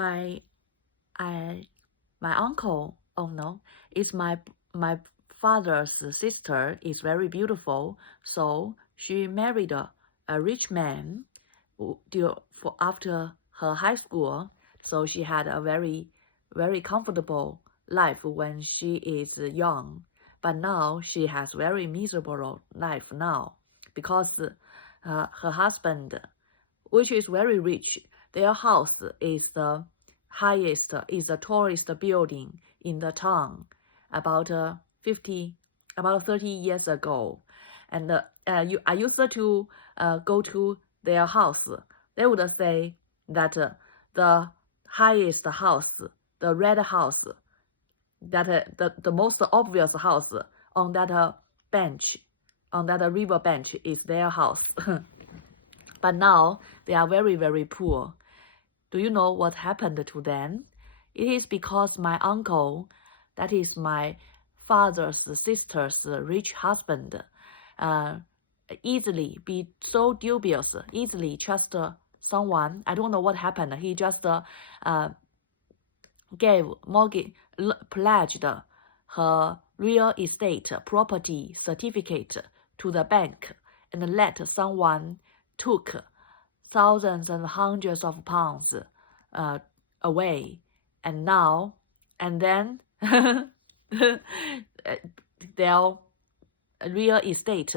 my I my uncle, oh no, is my father's sister is very beautiful, so she married a rich man for after her high school, so she had a very comfortable life when she is young. But now she has very miserable life now because her husband, which is very rich, their house is the highest, is the tallest building in the town, about 30 years ago. And I used to go to their house. They would say that the highest house, the red house, that the most obvious house on that bench, on that river bench is their house. But now they are very poor. Do you know what happened to them? It is because my uncle, that is my father's sister's rich husband, easily be so dubious, easily trust someone. I don't know what happened. He just gave mortgage, pledged her real estate property certificate to the bank and let someone took thousands and hundreds of pounds away, and then their real estate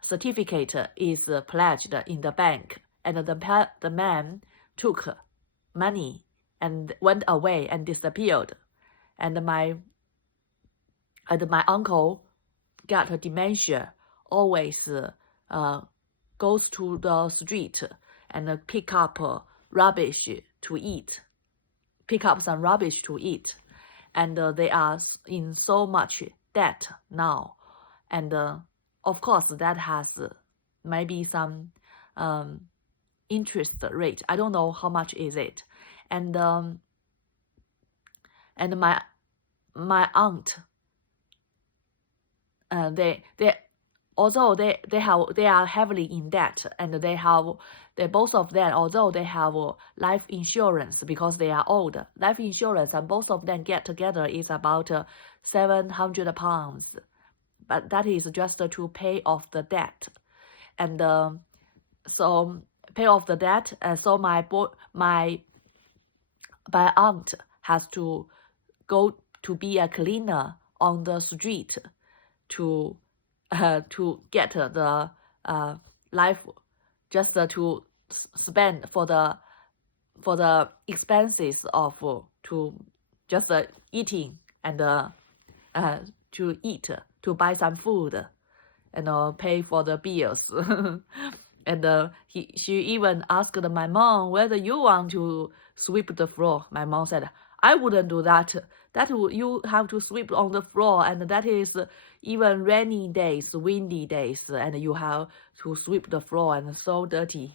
certificate is pledged in the bank, and the man took money and went away and disappeared, and my uncle got dementia, always goes to the street and pick up rubbish to eat, pick up some rubbish to eat, and they are in so much debt now, and of course that has maybe some interest rate. I don't know how much is it, and my aunt, they although they are heavily in debt, and they both of them, although they have life insurance because they are old, life insurance, and both of them get together is about 700 pounds, but that is just to pay off the debt, and so pay off the debt, and so my aunt has to go to be a cleaner on the street to get the life, just to spend for the expenses of to just eating and to eat, to buy some food and pay for the bills. And she even asked my mom whether you want to sweep the floor. My mom said, I wouldn't do that. You have to sweep on the floor, and that is even rainy days, windy days, and you have to sweep the floor, and so dirty.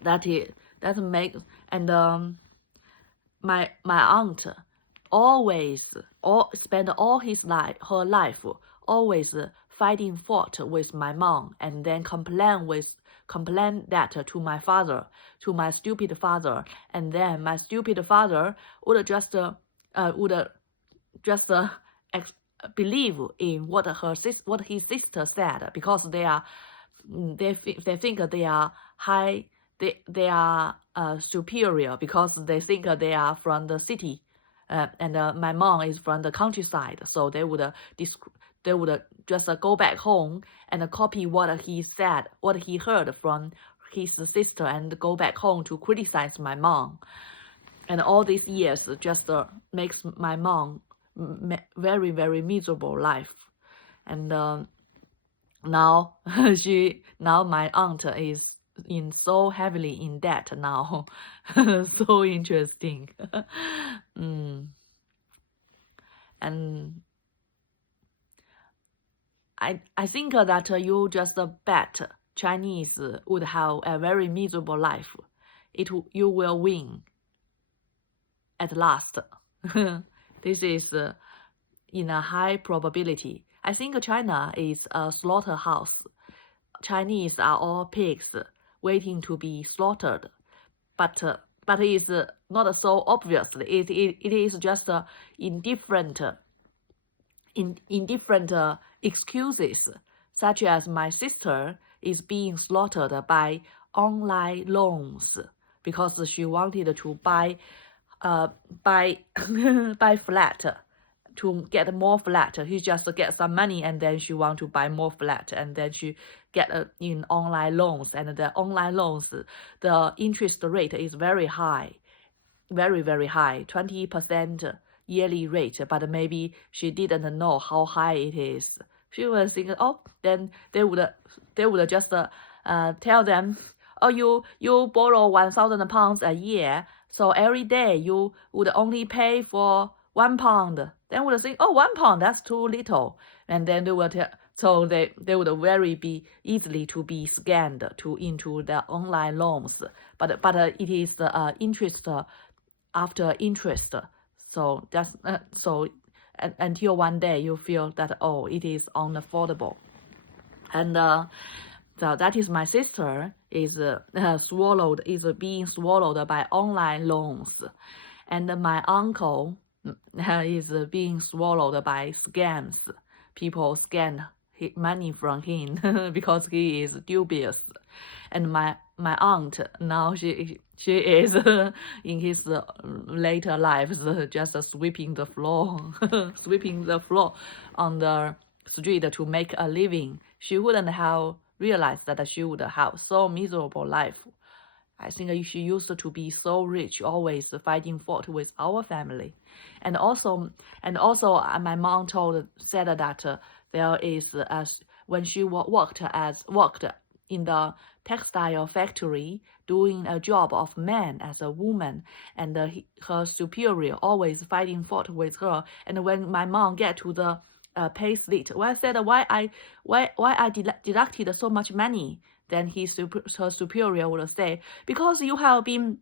that makes, and my aunt always spend all her life always fighting fault with my mom, and then complain that to my father, to my stupid father, and then my stupid father would just believe in what his sister said, because they think they are high, they are superior, because they think they are from the city, and my mom is from the countryside, so they would just go back home and copy what he said, what he heard from his sister, and go back home to criticize my mom. And all these years just makes my mom very miserable life. And now my aunt is so heavily in debt now. So interesting. And I think that you just bet Chinese would have a very miserable life. You will win at last. This is in a high probability. I think China is a slaughterhouse. Chinese are all pigs waiting to be slaughtered. But but it's not so obviously. It is just in different excuses, such as my sister is being slaughtered by online loans because she wanted to buy buy buy flat to get more flat. He just get some money and then she want to buy more flat, and then she get in online loans, and the online loans, the interest rate is very high, very high, 20% yearly rate, but maybe she didn't know how high it is. She was thinking, oh, then they would just tell them, oh, you borrow 1,000 pounds a year, so every day you would only pay for £1. Then would think, oh, £1, that's too little, and then they would tell. So they would very be easily to be scammed to into the online loans, but it is interest after interest. So that's until one day you feel that, oh, it is unaffordable, and so that is my sister is being swallowed by online loans, and my uncle is being swallowed by scams. People scam money from him because he is dubious, and my aunt now she is in his later lives just sweeping the floor sweeping the floor on the street to make a living. She wouldn't have realized that she would have so miserable life. I think she used to be so rich, always fighting fault with our family, and also my mom said that there is when she worked in the textile factory, doing a job of man as a woman, and her superior always fighting fault with her. And when my mom get to the pay slip, when I said why I deducted so much money, then her superior would say, because you have been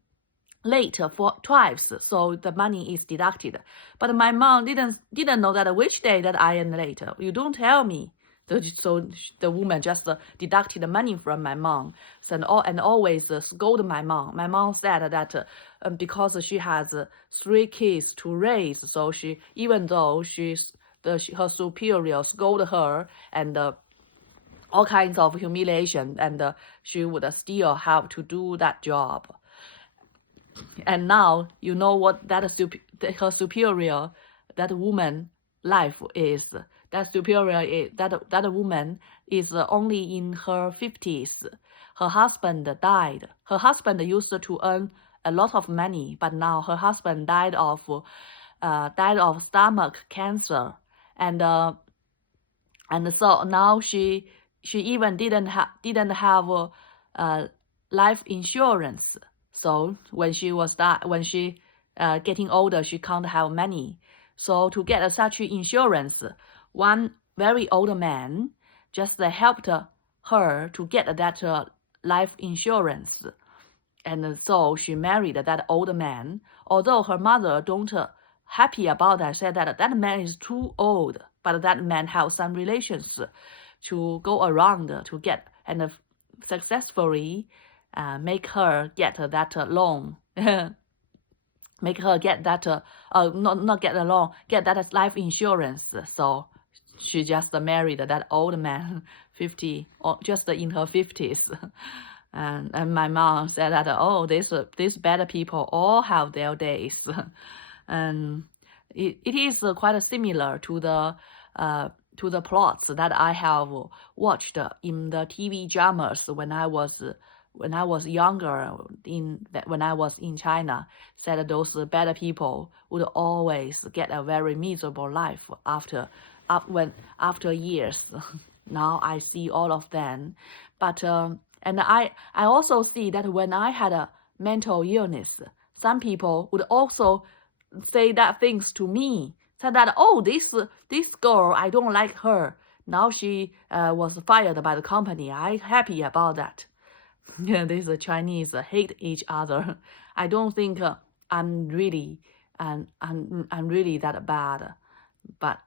late for twice, so the money is deducted. But my mom didn't know that which day that I am late. You don't tell me. So the woman just deducted the money from my mom, and always scold my mom. My mom said that because she has 3 kids to raise, so even though her superior scold her and all kinds of humiliation, and she would still have to do that job. And now you know what her superior, that woman life is. That woman is only in her 50s. Her husband died. Her husband used to earn a lot of money, but now her husband died of stomach cancer, and so now she even didn't have life insurance. So when she getting older, she can't have money. So to get such insurance, one very old man just helped her to get that life insurance, and so she married that old man. Although her mother don't happy about that, said that man is too old, but that man have some relations to go around to get and successfully make her get that loan. Make her get that not get the loan, get that life insurance. So she just married that old man, 50 or just in her 50s. And my mom said that, oh, these bad people all have their days. And it is quite similar to the plots that I have watched in the TV dramas when I was younger, when I was in China. Said those bad people would always get a very miserable life after years. Now I see all of them, but and I also see that when I had a mental illness, some people would also say that things to me. Said that, oh, this girl, I don't like her. Now she was fired by the company. I'm happy about that. Yeah, these Chinese hate each other. I don't think I'm really that bad, but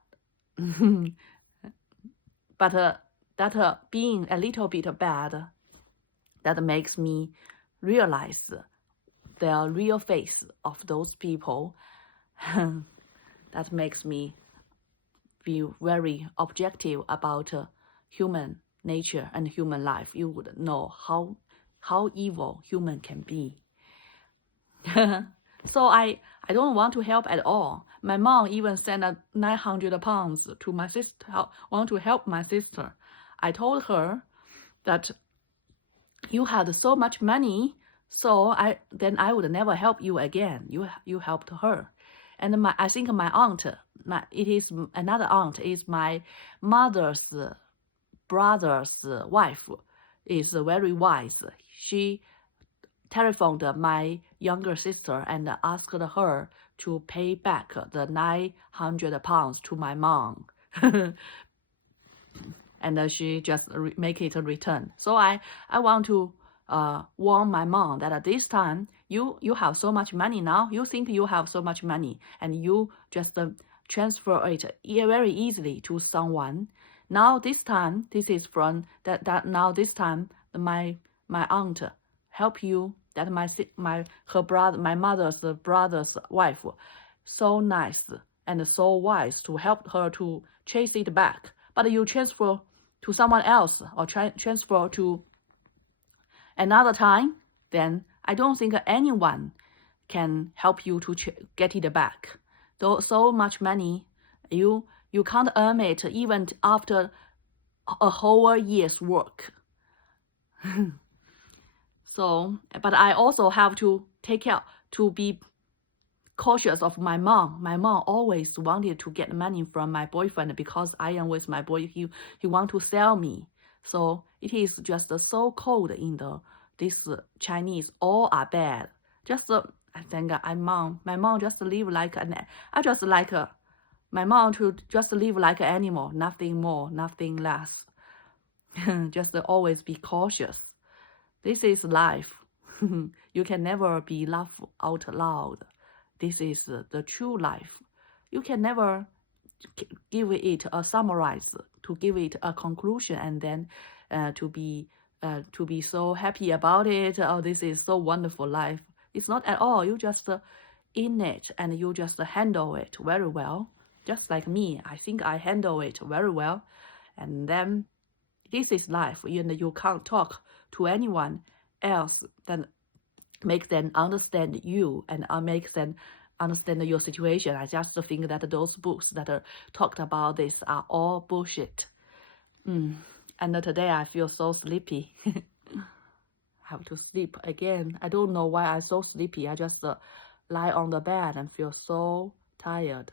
that being a little bit bad, that makes me realize their real face of those people. That makes me feel very objective about human nature and human life. You would know how evil human can be. So I don't want to help at all. My mom even sent a 900 pounds to my sister, want to help my sister. I told her that you had so much money, so I would never help you again. You helped her. And I think my aunt, it is another aunt, is my mother's brother's wife, is very wise. She telephoned my younger sister and asked her to pay back the 900 pounds to my mom. And she just make it a return. So I want to warn my mom that at this time, you have so much money now. You think you have so much money, and you just transfer it very easily to someone. Now this time, this is from that now this time my aunt help you, that my mother's brother's wife, so nice and so wise to help her to chase it back. But you transfer to someone else or transfer to another time, then I don't think anyone can help you to get it back. Though so much money, you can't earn it even after a whole year's work. So, but I also have to take care, to be cautious of my mom. My mom always wanted to get money from my boyfriend because I am with my boy. He want to sell me. So it is just so cold in this Chinese. All are bad. Just I think my mom just live like my mom to just live like an animal. Nothing more, nothing less. Just always be cautious. This is life. You can never be laugh out loud. This is the true life. You can never give it a summarize, to give it a conclusion, and then to be so happy about it. Oh, this is so wonderful life. It's not at all. You just in it, and you just handle it very well. Just like me, I think I handle it very well. And then this is life. You can't talk to anyone else that make them understand you and make them understand your situation. I just think that those books that talked about this are all bullshit. And today I feel so sleepy. Have to sleep again. I don't know why I'm so sleepy. I just lie on the bed and feel so tired.